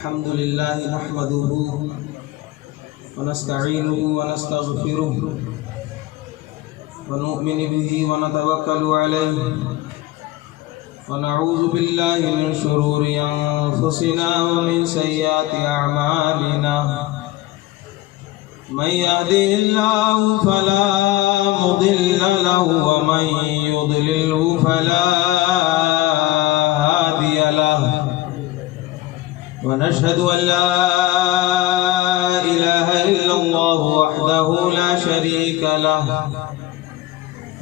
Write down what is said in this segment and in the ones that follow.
الحمد لله نحمده ونستعينه ونستغفره ونؤمن به ونتوكل عليه ونعوذ بالله من شرور أنفسنا ومن سيئات أعمالنا من يهده الله فلا مضل له ومن يضلله فلا هادي له ونشهد أن لا إله إلا الله وحده لا شريك له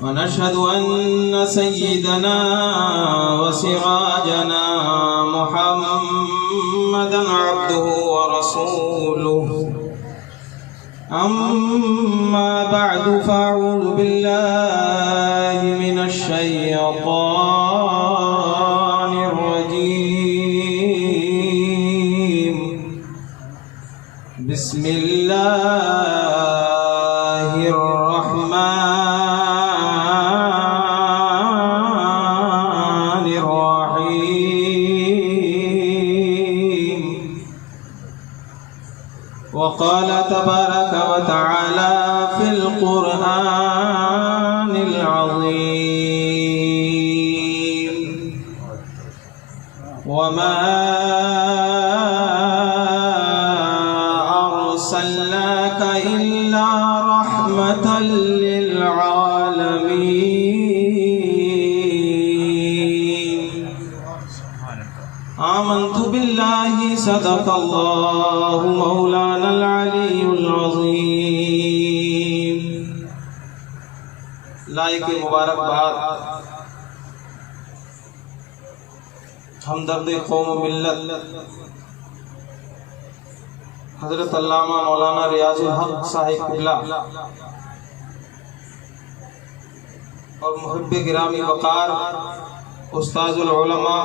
ونشهد أن سيدنا وسراجنا محمدا عبده ورسوله أما بعد فأعوذ بالله من الشيطان الرجيم بسم الله الرحمن الرحيم وقال تبارك وتعالى في القرآن العظيم وما أرسلناك إلا رحمة للعالمين آمنت بالله صدق الله مولانا العلي العظيم لائق مبارکباد ہمدرد قوم و ملت حضرت علامہ مولانا ریاض الحق صاحب قبلہ اور محب گرامی وقار استاذ العلماء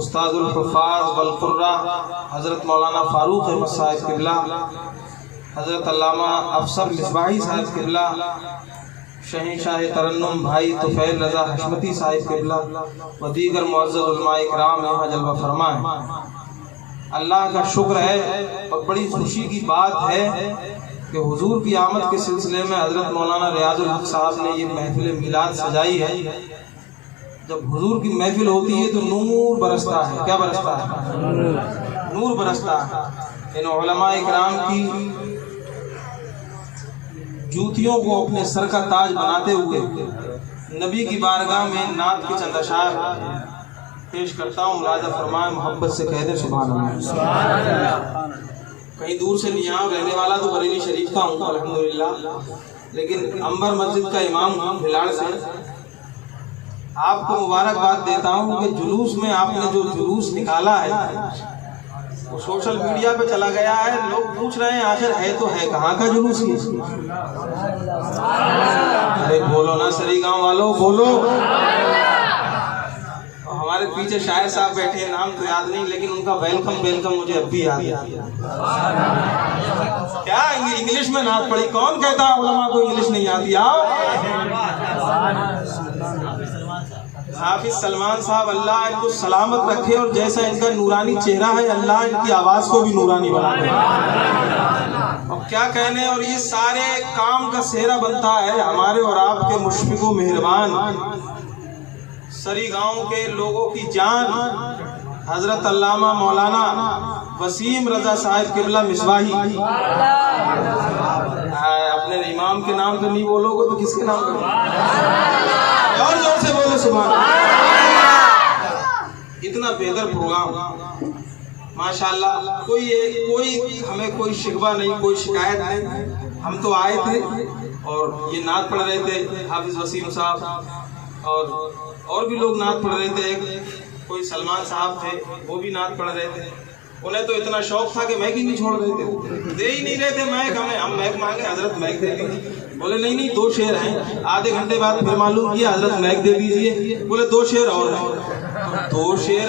استاذ الحفاظ والقراء حضرت مولانا فاروق احمد صاحب قبلہ حضرت علامہ افسر مصباحی صاحب قبلہ شہنشاہ ترنم بھائی طفیل رضا حشمتی صاحب قبلہ و دیگر معزز علماء اکرام یہاں جلوہ فرمائیں۔ اللہ کا شکر ہے اور بڑی خوشی کی بات ہے کہ حضور کی آمد کے سلسلے میں حضرت مولانا ریاض الحق صاحب نے یہ محفل میلاد سجائی ہے۔ جب حضور کی محفل ہوتی ہے تو نور برستا ہے۔ کیا برستا ہے؟ نور برستا ہے۔ ان علماء اکرام کی جوتیوں کو اپنے سر کا تاج بناتے ہوئے نبی کی بارگاہ میں نعت کے چند اشعار پیش کرتا ہوں۔ ملاحظہ فرمائیں، محبت سے کہہ دیں سبحان اللہ۔ کہیں دور سے نہیں آؤں، رہنے والا تو بریلی شریف کا ہوں الحمدللہ، لیکن انبر مسجد کا امام ہوں بھلاڑ سے۔ آپ کو مبارکباد دیتا ہوں کہ جلوس میں آپ نے جو جلوس نکالا ہے وہ سوشل میڈیا پہ چلا گیا ہے۔ لوگ پوچھ رہے ہیں آخر ہے تو ہے کہاں کا جلوس ہے؟ ارے بولو نا سری گاؤں والوں، بولو۔ ہمارے پیچھے شاعر صاحب بیٹھے ہیں، نام تو یاد نہیں لیکن ان کا ویلکم مجھے اب بھی یاد ہے۔ کیا انگلش میں نعت پڑھی؟ کون کہتا ہے علماء کو انگلش نہیں آتی؟ آؤ حافظ سلمان صاحب، اللہ ان کو سلامت رکھے اور جیسا ان کا نورانی چہرہ ہے اللہ ان کی آواز کو بھی نورانی بنا دے۔ اور کیا کہنے، اور یہ سارے کام کا سہرا بنتا ہے ہمارے اور آپ کے مشفق و مہربان سری گاؤں کے لوگوں کی جان حضرت علامہ مولانا وسیم رضا صاحب قبلہ مصباحی۔ اپنے امام کے نام تو نہیں بولو گے تو کس کے نام کرو؟ اور زور سے بولو سبحان اللہ۔ اتنا بہتر پروگرام ماشاءاللہ، کوئی ہمیں کوئی شکوہ نہیں، کوئی شکایت نہیں۔ ہم تو آئے تھے اور یہ نعت پڑھ رہے تھے حافظ وسیم صاحب، اور بھی لوگ نعت پڑھ رہے تھے، کوئی سلمان صاحب تھے وہ بھی نعت پڑھ رہے تھے۔ انہیں تو اتنا شوق تھا کہ میک ہی نہیں چھوڑ رہے تھے، دے ہی نہیں رہے تھے میک ہمیں۔ ہم میک مانگے، حضرت میک دے دیجیے، بولے نہیں 2 شعر ہیں۔ آدھے گھنٹے بعد پھر معلوم کیا حضرت میک دے دیجیے، بولے 2 شعر اور ہیں۔ 2 شعر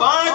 5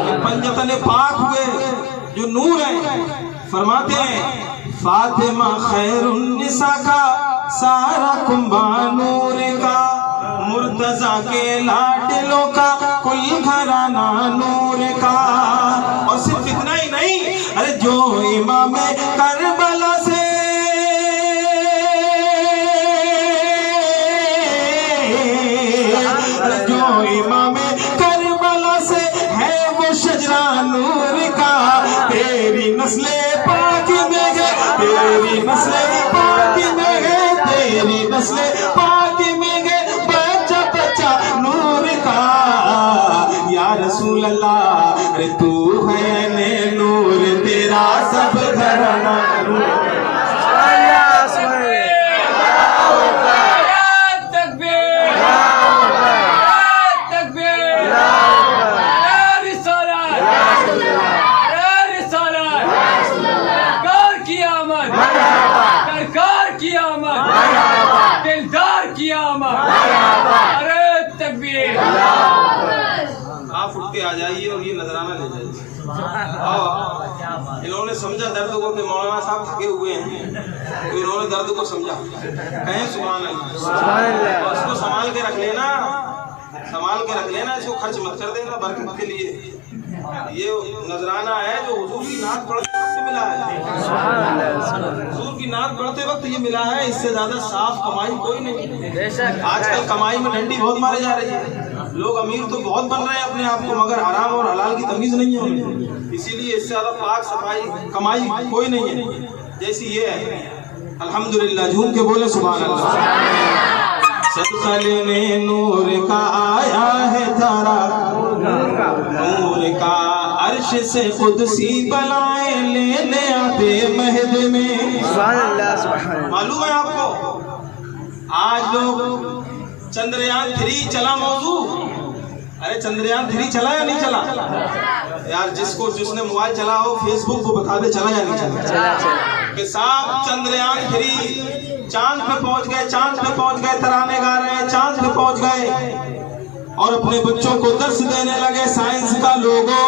یہ پنجتن پاک ہوئے جو نور ہیں۔ فرماتے ہیں فاطمہ خیر النساء کا سارا کنبہ نور کا، مرتضیٰ کے لاڈلوں کا کل گھرانہ نور کا۔ اور صرف اتنا ہی نہیں، ارے جو امام کربلا سے امام کربلا سے ہے وہ شجرہ نور کا۔ تیری نسل پاک میں ہے، تیری نسل پاک میں ہے، تیری نسل پاک میں ہے، بچہ بچہ نور کا۔ یا رسول اللہ ارے تو ہے نے نور، تیرا سب گھرانہ نور۔ آپ اٹھ کے آ جائیے اور یہ نذرانہ لے جائیے۔ انہوں نے سمجھا درد کو کہ مولانا صاحب تھکے ہوئے ہیں، تو انہوں نے درد کو سمجھا۔ کہیں سبحان اللہ۔ اس کو سنبھال کے رکھ لینا، سنبھال کے رکھ لینا، اس کو خرچ مت کر دینا برکت کے لیے۔ یہ نذرانہ ہے جو حضور کی نعت پڑھتے وقت ملا ہے، حضور کی نعت پڑھتے وقت یہ ملا ہے۔ اس سے زیادہ صاف کمائی کوئی نہیں۔ آج کل کمائی میں ڈنڈی بہت مارے جا رہی ہے، لوگ امیر تو بہت بن رہے ہیں اپنے آپ کو، مگر حرام اور حلال کی تمیز نہیں ہے انہیں۔ اسی لیے اس سے زیادہ پاک صفائی کمائی کوئی نہیں ہے جیسی یہ ہے۔ الحمدللہ، جھوم کے بولے سبحان اللہ۔ صدقہ لینے نور کا آیا ہے تارا، نور کا عرش سے قدسی بلائیں لینے آتے مہد میں۔ معلوم ہے آپ کو آج لوگ چندریان 3 چلا موضوع، ارے چندریان 3 چلا یا نہیں چلا؟ یار جس نے موبائل چلا ہو فیس بک کو بتا دے چلا یا نہیں چلا کہ صاحب چندریان 3 چاند پہ پہنچ گئے، چاند پہ پہنچ گئے، ترانے گا رہے ہیں، چاند پہ پہنچ گئے اور اپنے بچوں کو درس دینے لگے سائنس کا۔ لوگوں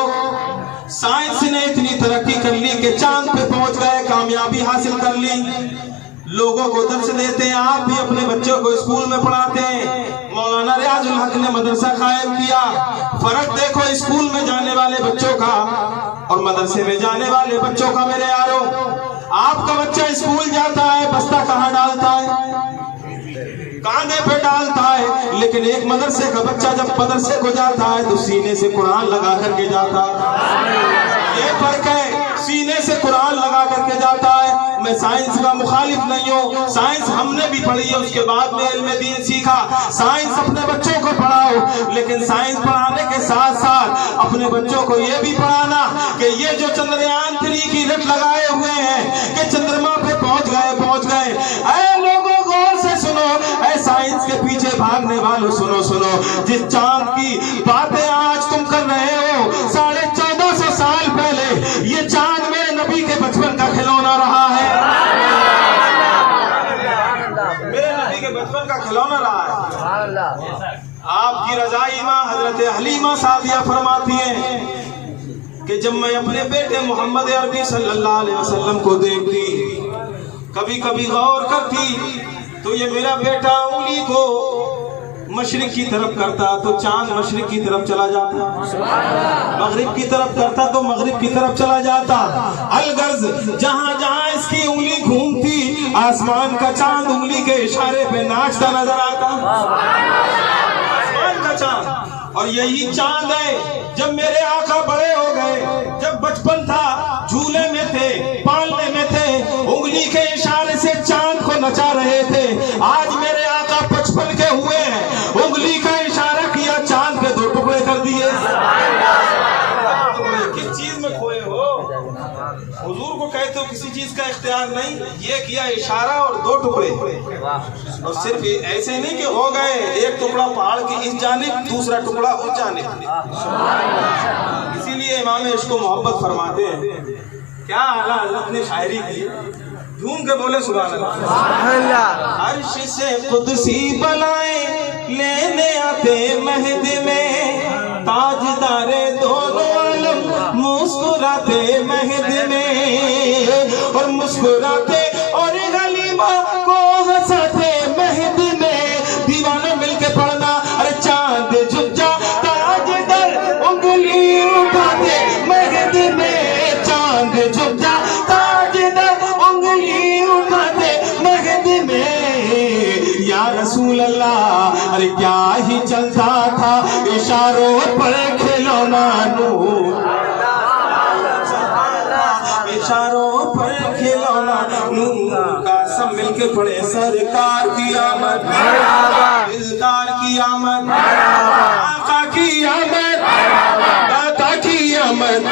سائنس نے اتنی ترقی کر لی کہ چاند پہ پہنچ گئے، کامیابی حاصل کر لی، لوگوں کو درس دیتے ہیں۔ آپ بھی اپنے بچوں کو اسکول میں پڑھاتے ہیں۔ مولانا ریاض الحق نے مدرسہ قائم کیا۔ فرق دیکھو اسکول میں جانے والے بچوں کا اور مدرسے میں جانے والے بچوں کا میرے یارو۔ آپ کا بچہ اسکول جاتا ہے، بستہ کہاں ڈالتا ہے؟ کاندھے پہ ڈالتا ہے، لیکن ایک مدرسے کا بچہ جب مدرسے کو جاتا ہے تو سینے سے قرآن لگا کر کے جاتا ہے۔ یہ فرق ہے، سینے سے قرآن لگا کر کے جاتا ہے۔ میں سائنس کا مخالف نہیں ہوں، سائنس ہم نے بھی پڑھی ہے، اس کے بعد میں علم دین سیکھا۔ سائنس اپنے بچوں کو پڑھاؤ، لیکن سائنس پڑھانے کے ساتھ ساتھ اپنے بچوں کو یہ بھی پڑھانا کہ یہ جو چندریان 3 کی رٹ لگائے ہوئے ہیں کہ چندرما پہ پہنچ گئے، اے لوگوں غور سے سنو، اے سائنس کے پیچھے بھاگنے والوں سنو، جس چاند کی باتیں آج تم کر رہے ہو 1450 سال پہلے یہ چاند میرے نبی کے بچپن کا کھلونا رہا ہے، میرے نبی کے بچپن کا کھلونا رہا ہے۔ آپ کی رضائی ماں حضرت حلیمہ سعدیہ فرماتی ہیں کہ جب میں اپنے بیٹے محمد عربی صلی اللہ علیہ وسلم کو دیکھتی، کبھی کبھی غور کرتی تو یہ میرا بیٹا انگلی کو مشرق کی طرف کرتا تو چاند مشرق کی طرف چلا جاتا، مغرب کی طرف کرتا تو مغرب کی طرف چلا جاتا۔ الغرض جہاں جہاں اس کی انگلی گھومتی آسمان کا چاند انگلی کے اشارے پہ ناچتا نظر آتا، آسمان کا چاند۔ اور یہی چاند ہے جب میرے آقا بڑے ہو گئے، جب بچپن تھا جھولے میں تھے، پالنے میں تھے، انگلی کے اشارے سے چاند کو نچا رہے تھے۔ آج میرے آقا 55 کے ہوئے ہیں، انگلی کا اشارہ کیا چاند کے 2 ٹکڑے کر دیے۔ کس چیز میں کھوئے ہو؟ حضور کو کہتے ہو کسی چیز کا اختیار نہیں، یہ کیا اشارہ اور 2 ٹکڑے، اور صرف ایسے نہیں کہ ہو گئے، ایک ٹکڑا پہاڑ کی اس جانب، دوسرا ٹکڑا اس جانب۔ اسی لیے امام عشق و محبت فرماتے ہیں، کیا اعلیٰ حضرت نے شاعری کی، جھوم کے بولے سبحان اللہ۔ عرش سے قدسی بلائیں لینے آتے مہد میں تاجدارے دونوں عالم مسکراتے مہد میں اور مسکراتے اور غلیمہ کو ہنساتے مہد میں دیوانے مل کے پڑھنا ارے چاند جھک جا تاجدار انگلی اٹھاتے مہد میں چاند جھک جا تاجدار انگلی اٹھاتے مہد میں یا رسول اللہ ارے کیا ہی چلتا تھا اشاروں پر کھلونا نور اشاروں پر کھلونا نور کا سب مل کے پڑھے سرکار کی آمد دلدار کی آمد آقا کی آمد داتا کی آمد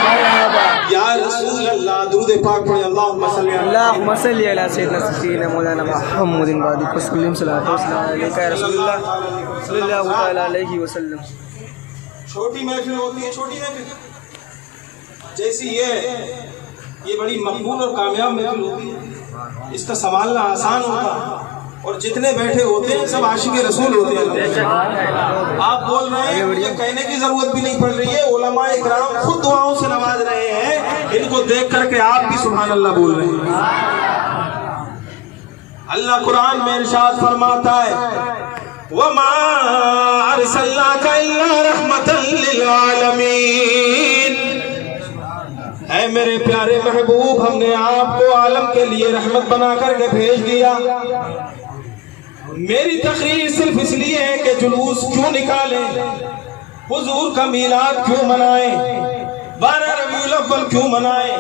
یا رسول اللہ درود پاک پڑھے اللہم صلی علی سیدنا سیدنا مولانا محمد بعد وسلم صلاۃ و سلام علیکہ یا رسول اللہ صلی اللہ تعالی علیہ وسلم. چھوٹی محفل ہوتی ہے چھوٹی محفل جیسی یہ بڑی مقبول اور کامیاب محفل ہوتی ہے. اس کا سنبھالنا آسان ہوتا اور جتنے بیٹھے ہوتے ہیں سب عاشق رسول ہوتے ہیں. آپ بول رہے ہیں مجھے کہنے کی ضرورت بھی نہیں پڑ رہی ہے. علماء اکرام خود دعاؤں سے نواز رہے ہیں. ان کو دیکھ کر کے آپ بھی سبحان اللہ بول رہے ہیں. اللہ قرآن میں ارشاد فرماتا ہے وَمَا أَرْسَلْنَاكَ إِلَّا رَحْمَةً لِلْعَالَمِينَ. اے میرے پیارے محبوب ہم نے آپ کو عالم کے لیے رحمت بنا کر کے بھیج دیا. میری تقریر صرف اس لیے ہے کہ جلوس کیوں نکالیں, حضور کا میلاد کیوں منائیں, 12 ربیع الاول کیوں منائیں,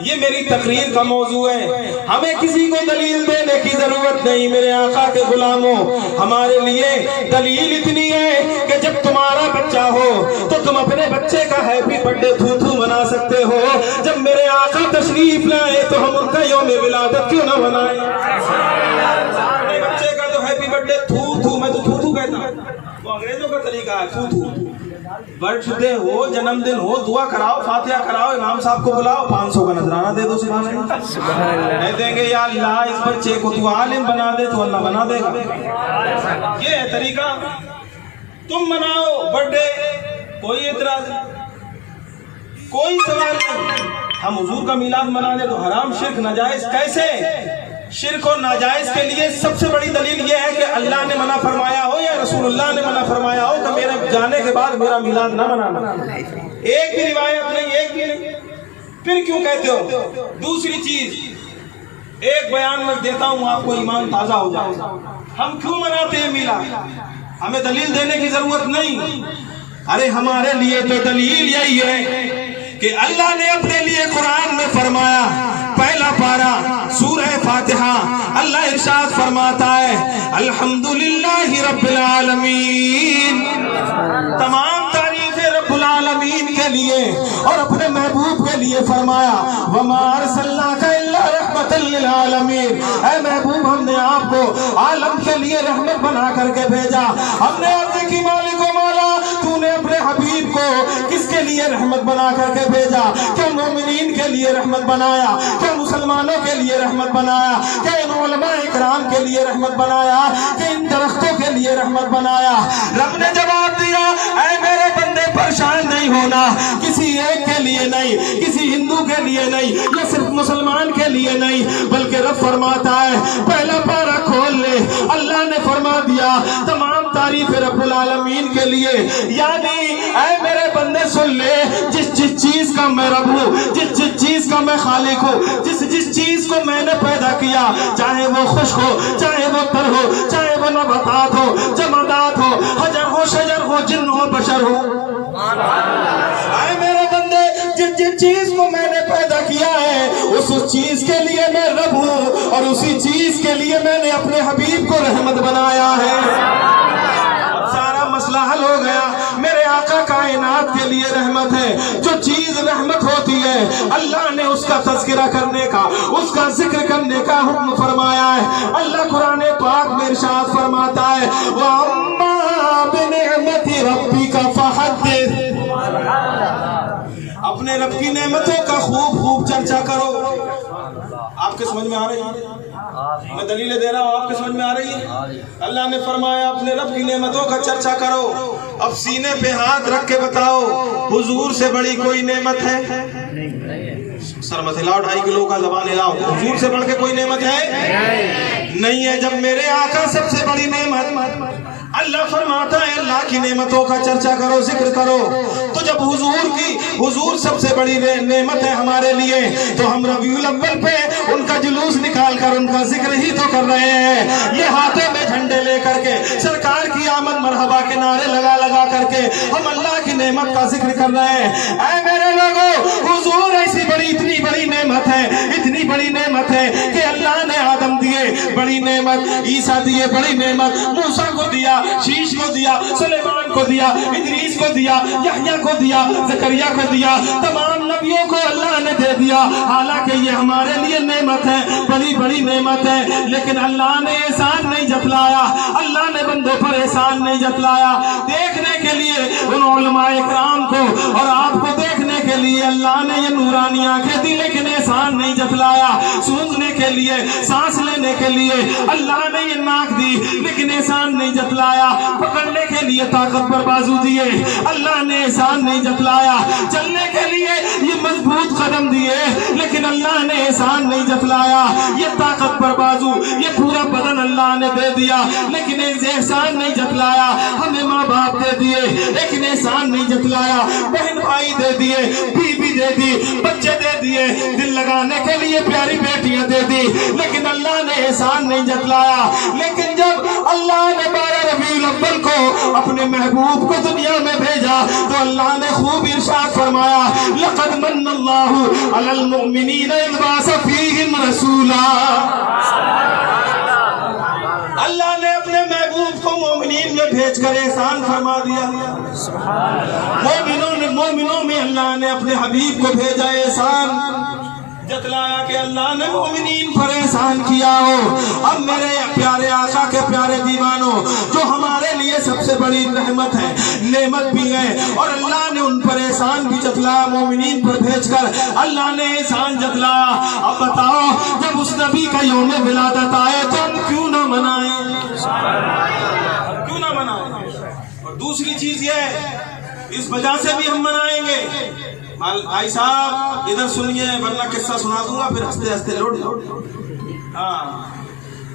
یہ میری تقریر کا موضوع ہے. ہمیں کسی کو دلیل دینے کی ضرورت نہیں میرے آقا کے غلاموں. ہمارے لیے دلیل اتنی ہے کہ جب تمہارا بچہ ہو تو تم اپنے بچے کا ہیپی برتھ ڈے تھو تھو منا سکتے ہو. جب میرے آقا تشریف لائے تو ہم ان کا یوم ولادت کیوں نہ منائیں. اپنے بچے کا تو ہیپی برتھ ڈے تھو تھو, میں تو تھو تھو کہتا ہوں, وہ انگریزوں کا طریقہ ہے تھو تھو. برتھ ڈے ہو, جنم دن ہو, دعا کراؤ, فاتحہ کراؤ, امام صاحب کو بلاؤ, 500 کا نذرانہ دے دو. سبحان اللہ. کہہ دیں گے یا اللہ اس بچے کو تو عالم بنا دے تو اللہ بنا دے گا. یہ ہے طریقہ. تم مناؤ برتھ ڈے, کوئی اعتراض نہیں, کوئی سوال نہیں. ہم حضور کا میلاد منا دے تو حرام, شرک, ناجائز. کیسے شرک اور ناجائز کے لیے سب سے بڑی دلیل یہ ہے کہ اللہ نے منع فرمایا ہو یا رسول اللہ نے منع فرمایا ہو کہ میرے جانے کے بعد میرا میلاد نہ منانا. ایک بھی روایت نہیں, ایک بھی نہیں. پھر کیوں کہتے ہو؟ دوسری چیز ایک بیان میں دیتا ہوں آپ کو, ایمان تازہ ہو جائے. ہم کیوں مناتے ہیں میلاد؟ ہمیں دلیل دینے کی ضرورت نہیں. ارے ہمارے لیے تو دلیل یہی ہے کہ اللہ نے اپنے لیے قرآن میں فرمایا, پہلا پارہ سورہ فاتحہ, اللہ ارشاد فرماتا ہے الحمدللہ رب العالمین. تمام تعریفیں رب العالمین کے لیے اور اپنے محبوب کے لیے فرمایا وَمَا أَرْسَلْنَاكَ إِلَّا رَحْمَةً لِلْعَالَمِينَ. اے محبوب ہم نے آپ کو عالم کے لیے رحمت بنا کر کے بھیجا. ہم نے عرض کی مالک و مولا تو نے اپنے حبیب کو کس کے لیے رحمت بنا کر کے بھیجا؟ کیا مومنین کے لیے رحمت بنایا, کیا مسلمانوں کے لیے رحمت بنایا, کیا ان علماء اکرام کے لیے رحمت بنایا, کہ ان درختوں کے لیے رحمت بنایا؟ رب نے جواب دیا اے میرے بندے پریشان نہیں ہونا, کسی ایک کے لیے نہیں, کسی ہندو کے لیے نہیں, یا صرف مسلمان کے لیے نہیں, بلکہ رب فرماتا ہے پہلا پارہ کھول لے, اللہ نے فرما دیا تمام تعریف رب العالمین کے لیے. یعنی اے میرے بندے سن لے, جس چیز کا میں رب ہوں, جس چیز کا میں خالق ہوں, جس چیز کو میں نے پیدا کیا, چاہے وہ خشک ہو, چاہے وہ تر ہو, چاہے وہ نباتات ہو, جمادات ہو, حجر ہو, شجر ہو, جن ہو, بشر ہو. اے میرے بندے جس چیز کو میں نے پیدا کیا ہے اس چیز کے لیے میں رب ہوں, اور اسی چیز کے لیے میں نے اپنے حبیب کو رحمت بنایا ہے. سارا مسئلہ حل ہو گیا. میرے آقا کائنات کے لیے رحمت ہے. جو چیز رحمت ہوتی ہے اللہ نے اس کا تذکرہ کرنے کا, اس کا ذکر کرنے کا حکم فرمایا ہے. اللہ قرآن پاک میں ارشاد فرماتا ہے وَأَمَّا بِنِعْمَةِ رَبِّكَ فَحَدِّثْ. اپنے رب کی نعمتوں کا خوب چرچا کرو. آپ کے سمجھ میں آ رہی ہے؟ میں دلیلیں دے رہا ہوں، آپ کے سمجھ میں آ رہی ہے؟ اللہ نے فرمایا اپنے رب کی نعمتوں کا چرچا کرو، اب سینے پہ ہاتھ رکھ کے بتاؤ حضور سے بڑی کوئی نعمت ہے؟ سر مت ہلاؤ، 2.5 کلو کا زبان ہلاؤ، حضور سے بڑھ کے کوئی نعمت ہے؟ نہیں ہے۔ جب میرے آقا سب سے بڑی نعمت، اللہ فرماتا ہے اللہ کی نعمتوں کا چرچا کرو، ذکر کرو، تو جب حضور سب سے بڑی نعمت ہے ہمارے لیے، تو ہم ربیع الاول پہ ان کا جلوس نکال کر ان کا ذکر ہی تو کر رہے ہیں۔ یہ ہاتھوں میں جھنڈے لے کر کے سرکار کی آمد مرحبا کے نعرے لگا کر کے ہم اللہ کی نعمت کا ذکر کر رہے ہیں۔ اے میرے لوگوں، حضور ایسی اتنی بڑی نعمت ہے، اتنی بڑی نعمت ہے کہ اللہ نے آدم دیے بڑی نعمت، عیسیٰ دیے بڑی نعمت، موسیٰ کو دیا، شیش کو دیا، سلیمان کو دیا، ادریس کو دیا، یحییٰ کو دیا، زکریا کو دیا، تمام نبیوں کو اللہ نے دے دیا۔ حالانکہ یہ ہمارے لیے نعمت ہے، بڑی بڑی نعمت ہے، لیکن اللہ نے احسان نہیں جتلایا، اللہ نے بندوں پر احسان نہیں جتلایا۔ دیکھنے کے لیے ان علماء اکرام کو اور آپ کو دیکھنے کے لیے اللہ نے یہ نورانی آنکھیں دی، لیکن احسان نہیں جتلایا۔ سونگنے کے لیے، سانس لینے کے لیے اللہ نے یہ ناک دی، لیکن احسان نہیں جتلایا۔ پکڑنے کے لیے طاقت پر بازو دیے، اللہ نے احسان نہیں جتلایا۔ چلنے کے لیے یہ مضبوط قدم دیے، لیکن اللہ نے احسان نہیں جتلایا۔ یہ طاقت پر بازو، یہ پورا بدن اللہ نے دے دیا، لیکن احسان نہیں جتلایا۔ ہمیں ماں باپ دے دیے، لیکن احسان نہیں جتلایا۔ بہن بھائی دے دیے، بیوی دے دی، بچے دے دیے، دل لگانے کے لیے پیاری بیٹیاں دے دی، لیکن اللہ نے احسان نہیں جتلایا۔ لیکن جب اللہ نے 12 ربیع الاول کو اپنے محبوب کو دنیا میں بھیجا تو اللہ نے خوب ارشاد فرمایا، لقد من اللہ علی المؤمنین اذ بعث فیہم رسولا۔ اللہ نے اپنے محبوب کو مومنین میں بھیج کر احسان فرما دیا۔ مومنوں میں اللہ نے اپنے حبیب کو بھیجا، احسان جتلایا کہ اللہ نے مومنین پر احسان کیا ہو۔ اب میرے پیارے آقا کے پیارے دیوانوں، جو ہمارے لیے سب سے بڑی رحمت ہے، نعمت بھی ہے، اور اللہ نے ان پر احسان بھی جتلایا، مومنین پر بھیج کر اللہ نے احسان جتلایا۔ اب بتاؤ، جب اس نبی کا یوم ولادت آئے تو ہم کیوں نہ منائیں؟ کیوں نہ منائیں؟ اور دوسری چیز یہ، اس وجہ سے بھی ہم منائیں گے۔ بھائی صاحب ادھر سنیے، ورنہ قصہ سنا دوں گا، پھر ہنستے ہنستے لوٹ جاؤ۔ ہاں،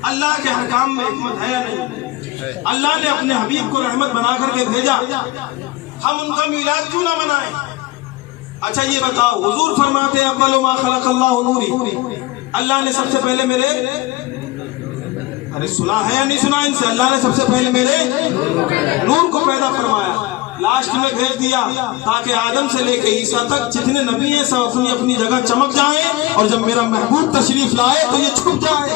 اللہ کے ہر کام میں حکمت ہے یا نہیں؟ اللہ نے اپنے حبیب کو رحمت بنا کر کے بھیجا، ہم ان کا میلاد کیوں نہ منائیں؟ اچھا یہ بتاؤ، حضور فرماتے ہیں اول ما خلق اللہ نوری، اللہ نے سب سے پہلے میرے، ارے سنا ہے یا نہیں سنا ان سے؟ اللہ نے سب سے پہلے میرے نور کو پیدا فرمایا، لاسٹ میں بھیج دیا تاکہ آدم سے لے کے عیسیٰ تک جتنے نبی ہیں سب اپنی اپنی جگہ چمک جائیں، اور جب میرا محبوب تشریف لائے تو یہ چھپ جائے۔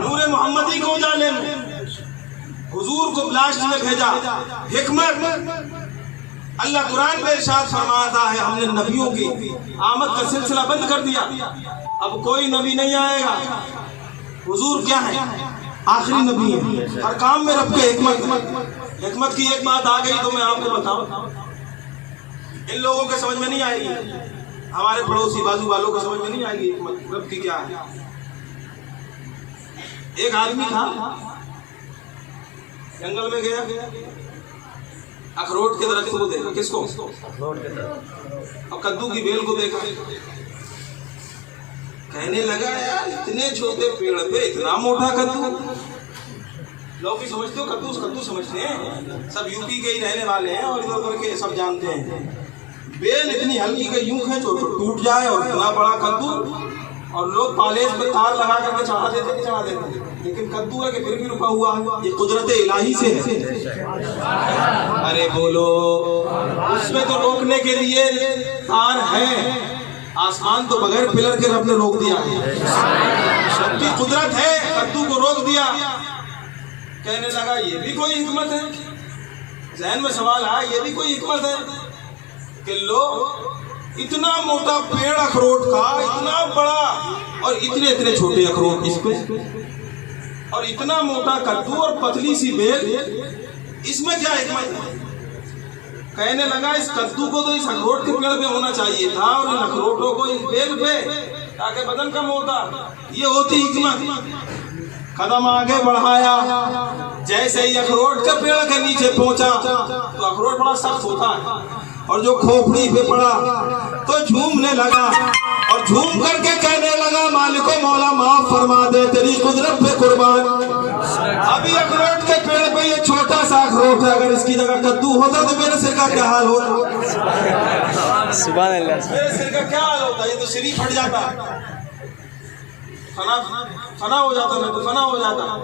نور محمدی کو جانے میں حضور کو لاسٹ میں بھیجا، حکمت اللہ قرآن میں ارشاد فرماتا ہے، ہم نے نبیوں کی آمد کا سلسلہ بند کر دیا، اب کوئی نبی نہیں آئے گا۔ حضور کیا ہے؟ آخری نبی ہے، ہر کام میں رب کے حکمت کی ایک بات آ گئی تو میں آپ کو بتاؤں، ان لوگوں کے سمجھ میں نہیں آئے گی، ہمارے پڑوسی بازو والوں کو سمجھ میں نہیں آئے گی حکمت رب کی کیا ہے۔ ایک آدمی تھا، جنگل میں گیا، اخروٹ کے درخت کو دیکھا، کس کو؟ اور کدو کی بیل کو دیکھا، کہنے لگا یار اتنے چھوٹے پیڑ پہ اتنا موٹا کدو۔ لوگ بھی سمجھتے ہو کدو سمجھتے ہیں، سب یو پی کے ہی رہنے والے ہیں اور ادھر ادھر کے سب جانتے ہیں۔ بیل اتنی ہلکی کہ یوں کھینچو تو ٹوٹ جائے، اور اتنا بڑا کدو، اور لوگ پالیز پہ تار لگا کر کے چڑھا دیتے، لیکن کدو ہے کہ پھر بھی رکا ہوا ہے، یہ قدرت الہی سے ہے۔ ارے بولو، اس میں تو روکنے کے لیے تار ہے، آسمان تو بغیر پلر کے رب نے روک دیا ہے، سب کی قدرت ہے، کدو کو روک دیا۔ کہنے لگا یہ بھی کوئی حکمت ہے، ذہن میں سوال آیا یہ بھی کوئی حکمت ہے کہ لوگ اتنا موٹا پیڑ اخروٹ کا، اتنا بڑا اور اتنے چھوٹے اخروٹ اس پہ، اور اتنا موٹا کدو اور پتلی سی بیل، اس میں کیا حکمت ہے؟ کہنے لگا اس کدو کو تو اس اخروٹ کے پیڑ پہ ہونا چاہیے تھا، اور ان اخروٹوں کو اس بیل پہ۔ تاکہ بدن کم ہوتا. یہ ہوتی حکمت. قدم آگے بڑھایا, جیسے ہی اخروٹ کے پیڑ کے نیچے پہنچا تو اخروٹ بڑا سخت ہوتا ہے, اور جو کھوپڑی پہ پڑا تو جھومنے لگا, اور جھوم کر کے کہنے لگا مالک و مولا معاف فرما دے, تیری قدرت پہ قربان. ابھی اخروٹ کے پیڑ پہ یہ چھوٹا سا اخروٹ ہے, اگر اس کی جگہ کدو ہوتا تو میرے سر کا کیا حال ہوتا؟ سبحان اللہ. میرے سر کا کیا حال ہوتا؟ یہ تو سر ہی پھٹ جاتا, فنا ہو جاتا, میں تو فنا ہو جاتا.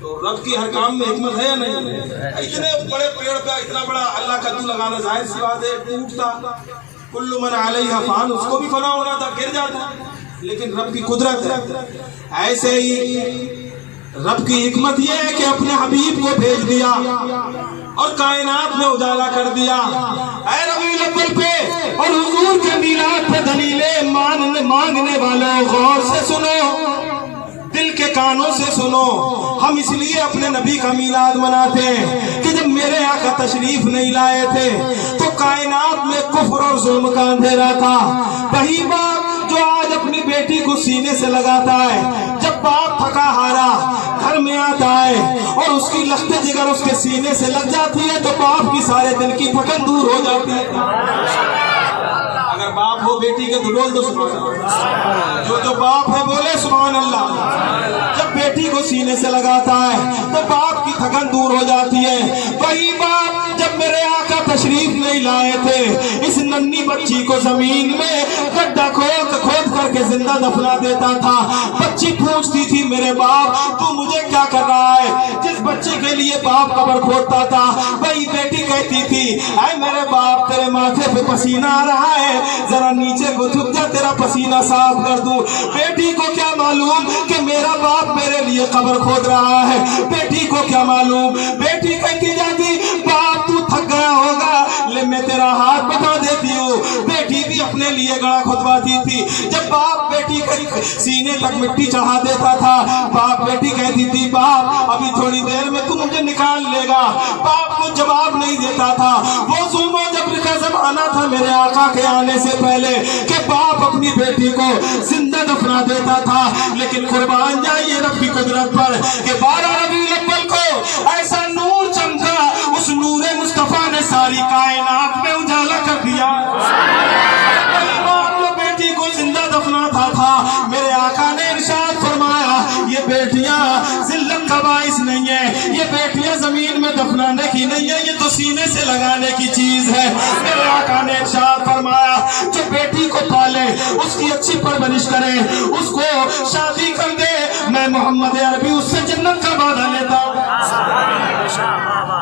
تو رب کی ہر کام میں حکمت ہے یا نہیں؟ اتنے بڑے پیڑ پہ اتنا بڑا اللہ کدو لگانا ظاہر سی بات ہے ٹوٹتا. کل من علیہا فان, اس کو بھی فنا ہونا تھا, گر جاتا. لیکن رب کی قدرت ہے. ایسے ہی رب کی حکمت یہ ہے کہ اپنے حبیب کو بھیج دیا اور کائنات میں اجالا کر دیا. اے ربیع الاول پہ اور حضور کے میلاد پہ دلیلیں مانگنے والوں غور سے سنو, دل کے کانوں سے سنو. ہم اس لیے اپنے نبی کا میلاد مناتے ہیں کہ جب میرے آقا تشریف نہیں لائے تھے تو کائنات میں کفر اور ظلم کا اندھیرا تھا. وہی باپ جو آج اپنی بیٹی کو سینے سے لگاتا ہے, جب باپ تھکا ہارا گھر میں آتا ہے اور اس کی لخت جگر اس کے سینے سے لگ جاتی ہے تو باپ کی سارے دن کی تھکن دور ہو جاتی ہے. اگر باپ ہو بیٹی کے تو بول دو سبحان اللہ. جو باپ ہے بولے سبحان اللہ. جب بیٹی کو سینے سے لگاتا ہے تو باپ کی تھکن دور ہو جاتی ہے. وہی باپ جب میرے آقا تشریف نہیں لائے تھے اس ننھی بچی کو زمین میں گڈھا کھود کر کے زندہ دفنا دیتا تھا. بچی پوچھتی تھی میرے باپ تو مجھے کیا کر رہا ہے؟ جس بچے کے لیے باپ قبر کھودتا تھا وہی بیٹی کہتی تھی اے میرے باپ تیرے ماتھے پہ پسینہ آ رہا ہے, ذرا نیچے کو جھک جا تیرا پسینہ صاف کر دوں. بیٹی کو کیا معلوم کہ میرا باپ میرے لیے قبر کھود رہا ہے, بیٹی کو کیا معلوم. بیٹی کہتی جاتی باپ تو تھک گیا ہوگا لے میں تیرا ہاتھ بتا دیتی ہوں. بیٹی بھی اپنے لیے گڑا کھودواتی تھی. جب باپ بیٹی کے سینے تک مٹی چڑھا دیتا تھا باپ بیٹی کہتی تھی باپ ابھی تھوڑی دیر میں تو مجھے نکال لے گا. باپ کو جواب نہیں دیتا تھا. وہ ظلم و جبر کا زمانہ تھا میرے آقا کے آنے سے پہلے کہ باپ اپنی بیٹی کو زندہ دفنا دیتا تھا. لیکن قربان جائیے رب کی قدرت پر کہ 12 ربیع الاول کو ایسا نور چمکا, اس نور مصطفیٰ نے ساری کائنات میں اجالا کر دیا. باپ جو بیٹی کو زندہ دفناتا تھا میرے آقا نے ارشاد فرمایا یہ بیٹیاں ذلت کا باعث نہیں ہے, یہ بیٹیاں زمین میں دفنانے کی نہیں ہے, یہ تو سینے سے لگانے کی چیز ہے. میرے آقا نے ارشاد فرمایا جو بیٹی کو پالے اس کی اچھی پرورش کرے, اس کو شادی کر دے, میں محمد عربی اس سے جنت کا وعدہ لیتا ہوں.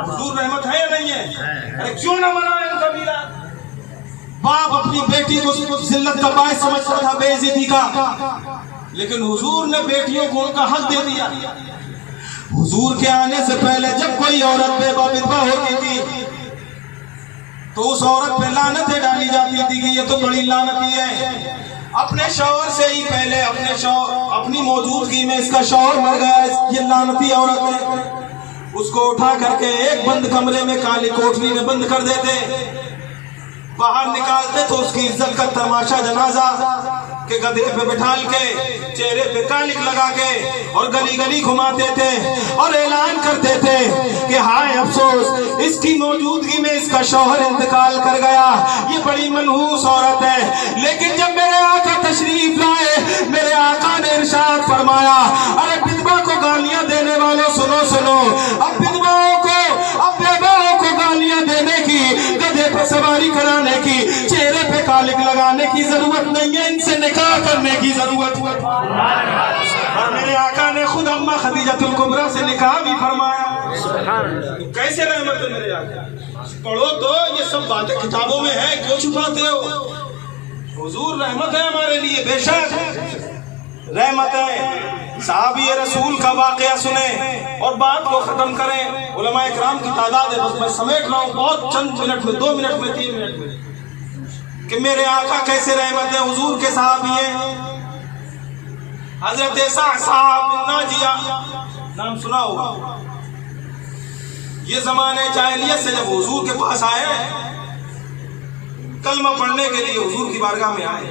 حضور رحمت ہے یا نہیں ہے؟ ارے کیوں نہ منائے ان کا میلاد؟ باپ اپنی بیٹی کو ذلت کا باعث سمجھتا تھا, بے عزتی کا, لیکن حضور نے بیٹیوں کو ان کا حق دے دیا. حضور کے آنے سے پہلے جب کوئی عورت بے وادہ ہوتی تھی تو اس عورت پہ لعنتیں ڈالی جاتی تھی کہ یہ تو بڑی لعنتی ہے. اپنے شوہر سے ہی پہلے اپنی موجودگی میں اس کا شوہر مر گیا, یہ لعنتی عورت ہے. اس کو اٹھا کر کے ایک بند کمرے میں کالی کوٹری میں بند کر دیتے, باہر نکالتے تو اس کی عزت کا تماشا جنازہ کہ گدھے پہ بٹھال کے چہرے پہ کالک لگا کے اور گلی گلی گھماتے تھے اور اعلان کرتے تھے کہ ہائے افسوس اس کی موجودگی میں اس کا شوہر انتقال کر گیا, یہ بڑی منحوس عورت ہے. لیکن جب میرے آقا تشریف لائے میرے آقا نے ارشاد فرمایا ارے بدبا کو گالیاں دینے والوں سنو سنو, اب بدباؤں کو اب بیواؤں کو گالیاں دینے کی, گدھے پہ سواری کرانے کی, چہرے پہ کالک لگانے کی ضرورت نہیں ہے, ان سے نکاح کرنے کی ضرورت ہے. اور میرے آقا نے خود اماں خدیجہ الکبریٰ سے نکاح بھی فرمایا. کیسے رحمت ہے میرے آقا, پڑھو تو یہ سب باتیں کتابوں میں ہے, کیوں چھپاتے ہو؟ حضور رحمت ہے ہمارے لیے, بے شک رحمت ہے. صحابی رسول کا واقعہ سنیں اور بات کو ختم کریں. علماء اکرام کی تعداد ہے, بس میں سمیٹ رہا ہوں بہت چند منٹ میں, 2 منٹ میں, 3 منٹ میں, کہ میرے آقا کیسے رحمت ہے. حضور کے صحابی ہیں حضرت صعصعہ بن ناجیہ, نام سنا ہوگا. یہ زمانے جاہلیت سے جب حضور کے پاس آئے کلمہ پڑھنے کے لیے حضور کی بارگاہ میں آئے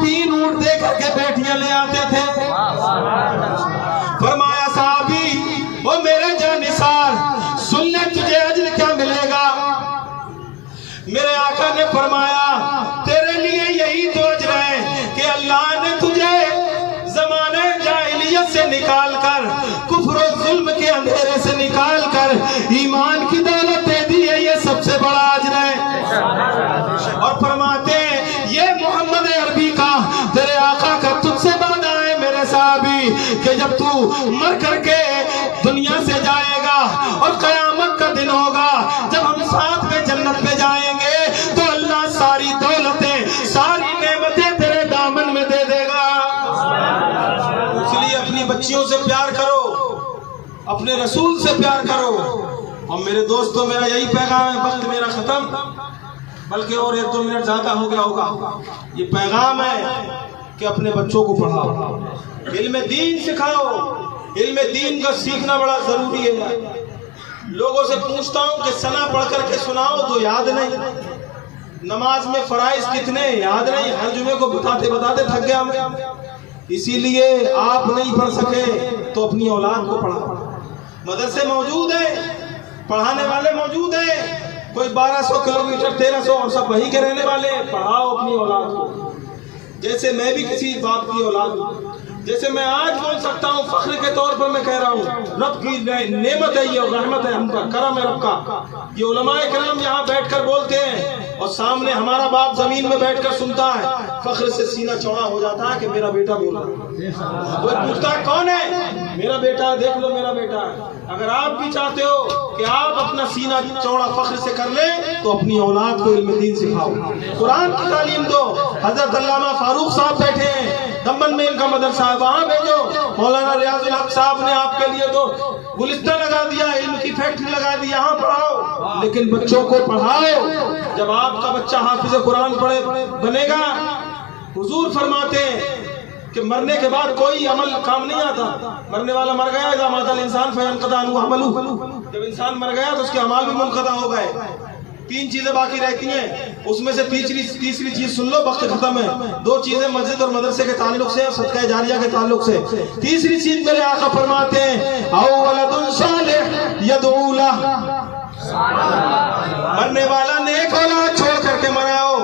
3 اونٹ دے کر کے بیٹیاں لے آتے تھے. فرمایا صحابی وہ میرے جانثار سن لے تجھے اجر کیا ملے گا. میرے آقا نے فرمایا تیرے لیے یہی تو اجر ہے کہ اللہ نے تجھے زمانے جاہلیت سے نکال کر کفر و ظلم کے اندھیرے سے نکال کر ایمان کی دولت دے دی ہے. یہ سب سے بڑا اجر ہے. اور فرماتے ہیں یہ محمد عربی کا تیرے آقا کا تجھ سے وعدہ ہے میرے صحابی کہ جب تو مر کر کے دنیا سے جائے گا اور قیامت کا دن ہوگا جب ہم ساتھ میں جنت میں جائیں گے تو اللہ ساری دولتیں ساری نعمتیں تیرے دامن میں دے دے گا. اس لیے اپنی بچیوں سے پیار کرو, اپنے رسول سے پیار کرو. اور میرے دوستوں میرا یہی پیغام ہے, وقت میرا ختم بلکہ اور 1-2 منٹ زیادہ ہو گیا ہوگا. یہ پیغام ہے کہ اپنے بچوں کو پڑھاؤ, علم دین سکھاؤ. علم دین کا سیکھنا بڑا ضروری ہے. لوگوں سے پوچھتا ہوں کہ ثنا پڑھ کر کے سناؤ تو یاد نہیں, نماز میں فرائض کتنے یاد نہیں, ہر جمعے کو بتاتے بتاتے تھک گیا میں. اسی لیے آپ نہیں پڑھ سکے تو اپنی اولاد کو پڑھاؤ. مدرسے موجود ہیں, پڑھانے والے موجود ہیں, کوئی 1200 کلومیٹر 1300 اور سب وہیں کے رہنے والے. پڑھاؤ اپنی اولاد کو. جیسے میں بھی کسی باپ کی اولاد ہوں, جیسے میں آج بول سکتا ہوں فخر کے طور پر میں کہہ رہا ہوں رب کی نعمت ہے یہ اور رحمت ہے ہم پر, کرم ہے رب کا. یہ علماء کرام یہاں بیٹھ کر بولتے ہیں اور سامنے ہمارا باپ زمین میں بیٹھ کر سنتا ہے, فخر سے سینہ چوڑا ہو جاتا ہے کہ میرا بیٹا بول رہا ہے. کوئی پوچھتا ہے کون ہے, میرا بیٹا, دیکھ لو میرا بیٹا ہے. اگر آپ بھی چاہتے ہو کہ آپ اپنا سینہ چوڑا فخر سے کر لیں تو اپنی اولاد کو علم دین سکھاؤ, قرآن کی تعلیم دو. حضرت علامہ فاروق صاحب بیٹھے ہیں دمن میں, ان کا مدرسہ ہے, وہاں بھیجو. مولانا ریاض الحق صاحب نے آپ کے لیے تو گلستہ لگا دیا, علم کی فیکٹری لگا دی, یہاں پڑھاؤ. لیکن بچوں کو پڑھاؤ. جب آپ کا بچہ حافظ قرآن بنے گا, حضور فرماتے ہیں کہ مرنے کے بعد کوئی عمل کام نہیں آتا. مرنے والا مر گیا, اذا مات الانسان فینقطع عنہ عملہ, جب انسان مر گیا تو اس کے اعمال بھی منقطع ہو گئے. 3 چیزیں باقی رہتی ہیں, اس میں سے تیسری چیز سن لو, وقت ختم ہے. 2 چیزیں مسجد اور مدرسے کے تعلق سے, صدقہ جاریہ کے تعلق سے. تیسری چیز میرے آقا فرماتے ہیں او ولد صالح یدعو لہ, مرنے والا نیک اولاد چھوڑ کر کے مراؤ.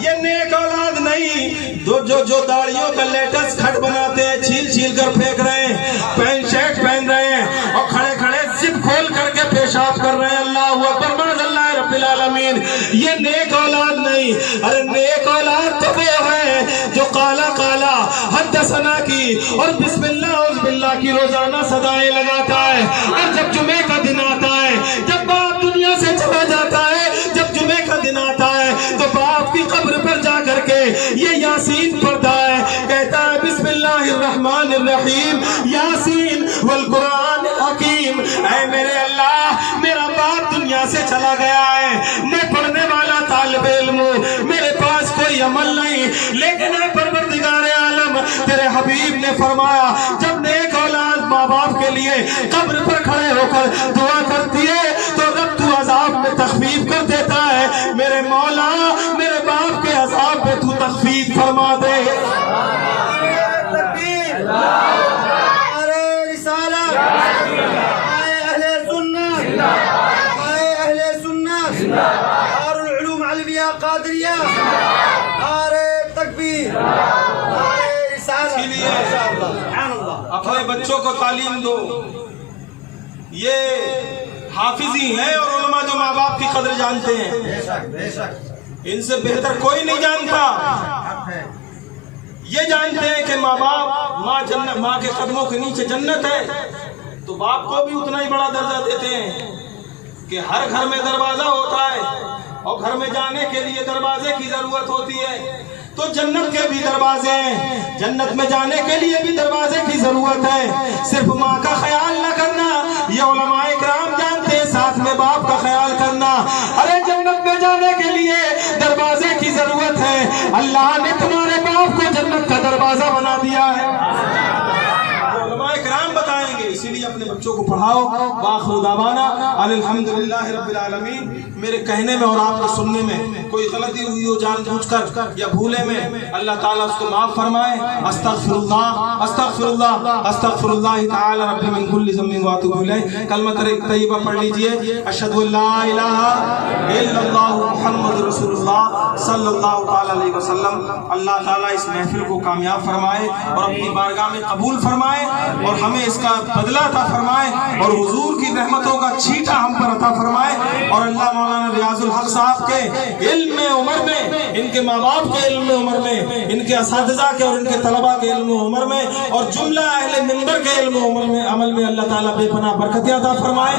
یہ نیک اولاد نہیں جو داڑیوں کا لیٹس کھٹ بناتے ہیں, چھیل کر پھینک رہے ہیں, پینٹ شرٹ پہن رہے ہیں اور کھڑے زپ کھول کر کے پیشاب کر رہے ہیں. اللہ اکبر, معاذ اللہ رب العالمین. یہ نیک اولاد نہیں. ارے نیک اولاد تو وہ ہے جو قالا قالا حدثنا کی اور بسم اللہ اعوذ باللہ کی روزانہ صدائیں لگاتا ہے. اور جب جمعے کا دن آتا ہے, جب باپ دنیا سے چلا جاتا ہے, جب جمعے کا دن آتا ہے تو باپ کی قبر پر جا کر کے یہ یاسین پڑھتا ہے, کہتا ہے بسم اللہ الرحمن الرحیم یاسین والقرآن الحکیم. اے میرے اللہ, میرا باپ دنیا سے چلا گیا ہے, میں پڑھنے والا طالب علم ہوں, میرے پاس کوئی عمل نہیں, لیکن اے پروردگار عالم, تیرے حبیب نے فرمایا جب نیک اولاد ماں باپ کے لیے قبر پر کھڑے ہو کر دعا کرتی ہے تو رب تو عذاب میں تخفیف کر دیتا ہے. میرے مولا, میرے باپ کے عذاب میں تو تخفیف فرما دے. اپنے بچوں کو تعلیم دو. یہ حافظ ہی ہیں اور علماء جو ماں باپ کی قدر جانتے ہیں, ان سے بہتر کوئی نہیں جانتا. یہ جانتے ہیں کہ ماں باپ, ماں کے قدموں کے نیچے جنت ہے, تو باپ کو بھی اتنا ہی بڑا درجہ دیتے ہیں کہ ہر گھر میں دروازہ ہوتا ہے اور گھر میں جانے کے لیے دروازے کی ضرورت ہوتی ہے. تو جنت کے بھی دروازے ہیں, جنت میں جانے کے لیے بھی دروازے کی ضرورت ہے. صرف ماں کا خیال نہ کرنا, یہ علماء کرام جانتے ہیں, ساتھ میں باپ کا خیال کرنا. ارے جنت میں جانے کے لیے دروازے کی ضرورت ہے, اللہ نے تمہارے باپ کو جنت کا دروازہ بنا دیا ہے. علماء کرام بتائیں گے, اسی لیے اپنے بچوں کو پڑھاؤ. وآخر دعوانا الحمدللہ رب العالمین. میرے کہنے میں اور آپ کے سننے میں کوئی غلطی ہوئی ہو جان بوجھ کر یا بھولے میں، اللہ تعالیٰ اس کو معاف فرمائے۔ استغفر اللہ استغفر اللہ استغفر اللہ تعالی ربی من کل ذنب واتوب الیہ۔ کلمہ طیبہ پڑھ لیجئے، اشہد ان لا الہ الا اللہ محمد رسول اللہ صلی اللہ تعالی علیہ وسلم۔ اللہ تعالیٰ اس محفل کو کامیاب فرمائے اور اپنی بارگاہ میں قبول فرمائے اور ہمیں اس کا بدلہ عطا فرمائے اور حضور کی رحمتوں کا چھیٹا ہم پر عطا فرمائے، اور اللہ مولانا ریاض الحق صاحب کے علم عمر میں، ان کے ماں باپ کے علم عمر میں، ان کے اساتذہ کے اور ان کے طلباء کے علم عمر میں اور جملہ اہل منبر کے علم عمر میں عمل میں اللہ تعالیٰ بے پناہ برکت عطا فرمائے۔